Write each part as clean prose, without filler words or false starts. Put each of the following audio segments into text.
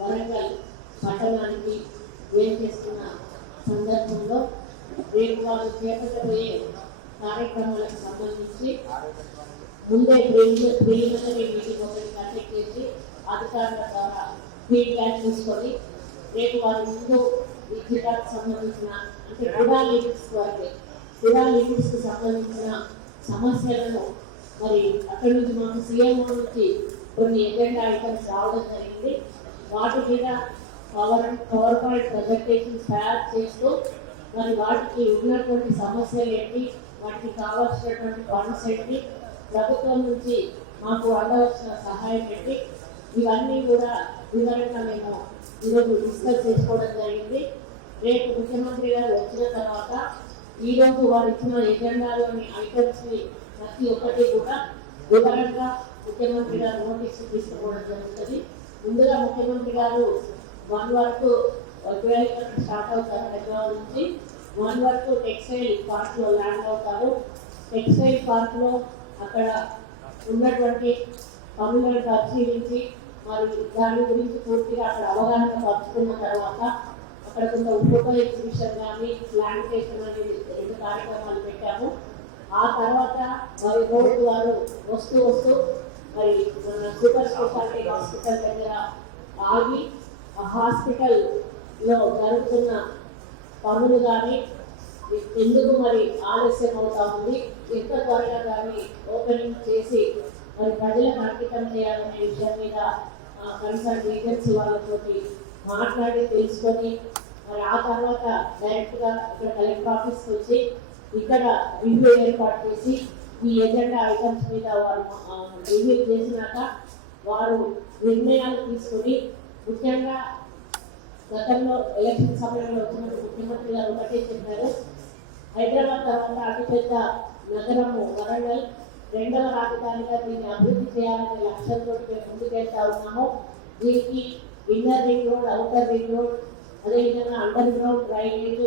వరంగల్ పట్టణానికి ఏం చేస్తున్న సందర్భంలో రేపు వాళ్ళు చేపట్టబోయే కార్యక్రమాలకు సంబంధించి ముందే ప్రిలిమినరీ మీటింగ్ ఒకటి కండక్ట్ చేసి అధికారుల ద్వారా ఫీడ్బ్యాక్ తీసుకొని రేపు వారి ముందు ఈ జిల్లాకు సంబంధించిన అంటే కుడా లిమిట్స్కి సంబంధించిన సమస్యలను మరి అక్కడి నుంచి మాకు సీఎం నుంచి కొన్ని ఎజెండా ఐటమ్స్ రావడం జరిగింది. వాటి మీద పవర్ పాయింట్ ప్రజెంటేషన్స్ తయారు చేస్తూ మరి వాటికి ఉన్నటువంటి సమస్యలు ఏంటి, వాటికి కావాల్సినటువంటి ఫండ్స్ ఏంటి, ప్రభుత్వం నుంచి మాకు అందవలసిన సహాయం ఏంటి, ఇవన్నీ కూడా వివరంగా మేము ఈరోజు డిస్కస్ చేసుకోవడం జరిగింది. రేపు ముఖ్యమంత్రి గారు వచ్చిన తర్వాత ఈరోజు వారు ఇచ్చిన ఎజెండాలోని ఐటమ్స్ని ప్రతి ఒక్కటి కూడా వివరంగా ముఖ్యమంత్రి గారు నోటీస్ తీసుకోవడం జరుగుతుంది. ముందుగా ముఖ్యమంత్రి గారు 1 వరకు స్టార్ట్ అవుతారు. హైదరాబాద్ నుంచి 1 వరకు టెక్స్టైల్ పార్క్లో ల్యాండ్ అవుతారు. టెక్స్టైల్ పార్క్లో అక్కడ ఉన్నటువంటి పనులను పరిశీలించి మరి దాని గురించి పూర్తిగా అక్కడ అవగాహన పంచుకున్న తర్వాత అక్కడ కొంత ఉప ఎగ్జిబిషన్ కానీ ప్లాంటేషన్ అనేది 2 కార్యక్రమాలు పెట్టాము. ఆ తర్వాత మరి రోడ్డు వారు వస్తూ మరి మన సూపర్ స్పెషాలిటీ హాస్పిటల్ దగ్గర ఆగి ఆ హాస్పిటల్లో జరుగుతున్న పనులు కానీ ఎందుకు మరి ఆలస్యం అవుతా ఉంది, ఎంత త్వరగా కానీ ఓపెనింగ్ చేసి మరి ప్రజలకు అంకితం చేయాలనే విషయం మీద కన్సర్న్ ఏజెన్సీ వాళ్ళతో మాట్లాడి తెలుసుకొని మరి ఆ తర్వాత డైరెక్ట్గా ఇక్కడ కలెక్టర్ ఆఫీస్కి వచ్చి ఇక్కడ రివ్యూ ఏర్పాటు చేసి ఈ ఎజెండా ఐటమ్స్ మీద వారు రివ్యూ చేసినాక వారు నిర్ణయాలు తీసుకొని ముఖ్యంగా గతంలో ఎలక్షన్ సమయంలో వచ్చినప్పుడు ముఖ్యమంత్రి గారు ఒకటే చెప్పారు, హైదరాబాద్ తర్వాత అతిపెద్ద నగరము వరంగల్, 2వ రాజధానిగా దీన్ని అభివృద్ధి చేయాలనే లక్ష్యంతో మేము ముందుకెళ్తా ఉన్నాము. దీనికి inner ring road, outer ring road, అదేవిధంగా అండర్ గ్రౌండ్ డ్రైనేజ్,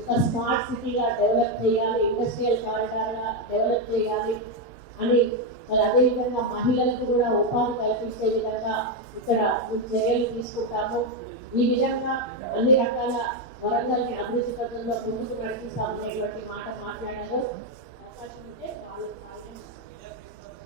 ఒక స్మార్ట్ సిటీగా డెవలప్ చేయాలి, ఇండస్ట్రియల్ కారిడార్గా డెవలప్ చేయాలి అని మరి అదేవిధంగా మహిళలకు కూడా ఉపాధి కల్పించే విధంగా ఇక్కడ చర్యలు తీసుకుంటాము. ఈ విధంగా అన్ని రకాల వరంగల్ని అభివృద్ధి పథంలో ముందుకు నడిపిస్తామనేటువంటి మాట మాట్లాడారు. అవకాశం ఉంటే వాళ్ళు